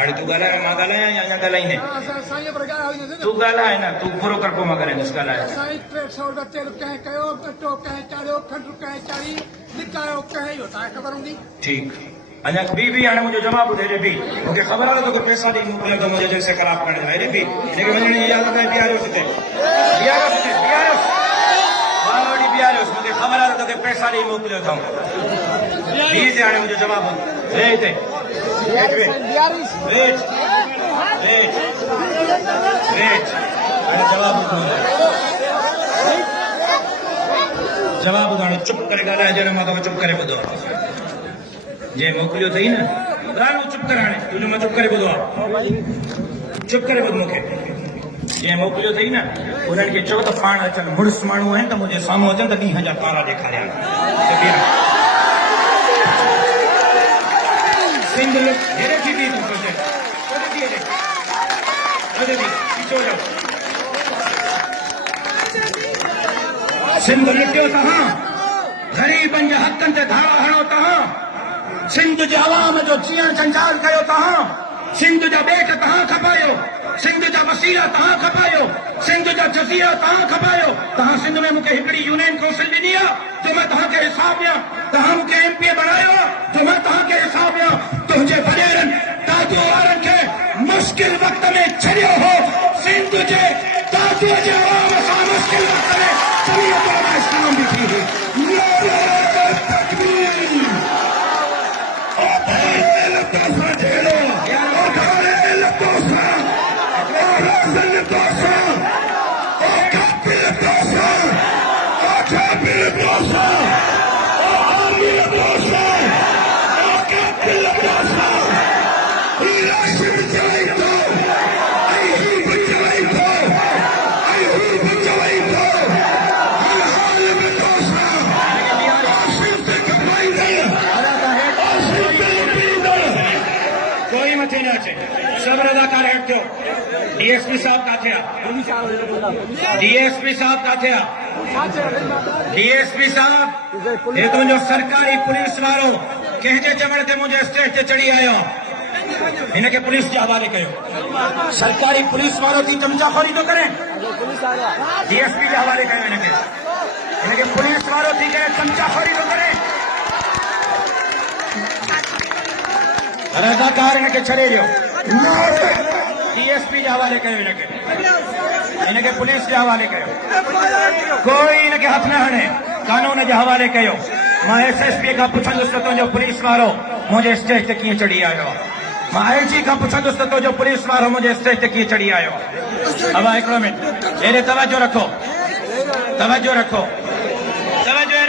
अरे तू गाला मां गाला या या गाला ही नहीं तू गाला है ना तू पूरो कर को मां करे इस गाला है साईं 300 रुपया तेल कहे कयो पेट्रोल कहे चारियो खंड कहे चारी निकायो कहे यो ता खबर हुंदी ठीक अञा भी हाणे मुझे जवाब दे रे भी मुझे खबर है तो पैसा दी मोकले तो मुझे जैसे खराब करने है रे भी लेकिन वजणी इजाजत है बियारो से बावड़ी बियारो मुझे खबर है तो पैसा दी मोकले था भी से हाणे मुझे जवाब रे ते वेट जवाब ॿुधाइणो चुप करे ॻाल्हाए जॾहिं मां तोखे चुप करे ॿुधो जे मोकिलियो अथई न ॻाल्हि चुप कर हाणे तुंहिंजो मां चुप करे ॿुधो आहे चुप करे ॿुध मूंखे जे मोकिलियो अथई न उन्हनि खे चओ त पाण अचनि मुड़ुस माण्हू आहिनि त मुंहिंजे साम्हूं अचनि त ॾींहं जा तारा ॾेखारिया सिंध हेॾे थी बि तूं सिंध लुटियो तव्हां ग़रीबनि जे हक़नि ते धारा हणो तव्हां सिंध जे अवाम जो जीअण झंझार कयो तव्हां सिंध जा ॿेट तव्हां खपायो सिंध जा वसीला तव्हां खपायो सिंध जा जज़ीरा तव्हां खपायो तव्हां सिंध में मूंखे हिकिड़ी यूनियन काउंसिल ॾिनी आहे जो मां तव्हांखे हिसाब ॾियां तव्हां मूंखे MP बनायो जो मां तव्हांखे हिसाब ॾियां तुंहिंजे वॾेरनि दादू वारनि खे मुश्किल वक़्त में छॾियो हो सिंध जे दादूअ जे अवाम सां मुश्किल वक़्त में इस्लाम भी थी सब रजाकार हेठ थियो DSP साहब का थिया DSP साहब का थिया DSP साहब ये तुंहिंजो सरकारी पुलिस वारो कंहिंजे चवण ते मुंहिंजे स्टेज ते चढ़ी आयो हिनखे पुलिस जे हवाले कयो सरकारी पुलिस वारो थी चमचाखोरी थो करे DSP जे हवाले कयो हिनखे पुलिस वारो थी करे चमचाखोरी थो करे रजाकार हिनखे छॾे ॾियो DSP जे हवाले कयो हिनखे पुलिस जे हवाले कयो कोई हिनखे हथ न हणे कानून जे हवाले कयो मां SSP खां पुछंदुसि त तुंहिंजो पुलिस वारो मुंहिंजे स्टेज ते कीअं चढ़ी आयो मां IG खां पुछंदुसि त तुंहिंजो पुलिस वारो मुंहिंजे स्टेज ते कीअं चढ़ी आयो अब हिकिड़ो मिनट हेॾे तवजो रखो